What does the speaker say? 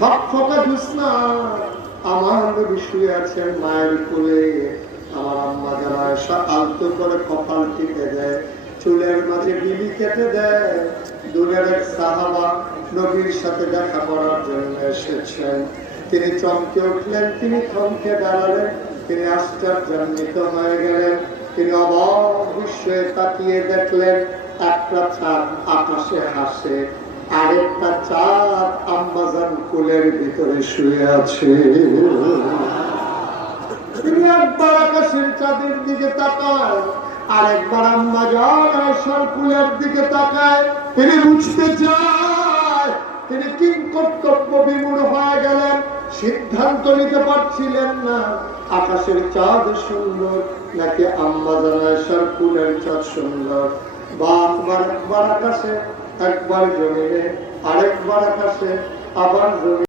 ফকফকা জ্যোৎস্না আমার নবী শুয়ে আছেন মায়ের কোলে। আমার আম্মা যারা আলতো করে কপাল টিপে দেয়, চুলের মাঝে বিলি কেটে দেয়। দূরের এক সাহাবা নবীর সাথে দেখা করার জন্য এসেছেন। তিনি চমকে উঠলেন, তিনি থমকে দাঁড়ালেন, তিনি আশ্চর্যান্বিত হয়ে গেলেন। তিনি অবাক বিস্ময়ে তাকিয়ে দেখলেন একটা চাঁদ আকাশে হাসে, আরেকটা চাঁদ আম্মাজান কোলের ভিতরে শুয়ে আছে। তিনি একবার আকাশের চাঁদের দিকে তাকায়, আরেকবার আম্মাজান আয়েশার কোলের দিকে তাকায়। তিনি বুঝতে চায়, তিনি কিংকর্তব্য বিমূঢ় হয়ে গেলেন, সিদ্ধান্ত নিতে পারছিলেন না আকাশের চাঁদ সুন্দর নাকি আম্মাজান আয়েশার কোলের চাঁদ সুন্দর। একবার আকাশে, একবার জমিনে, আরেকবার আকাশে, আবার জমিনে।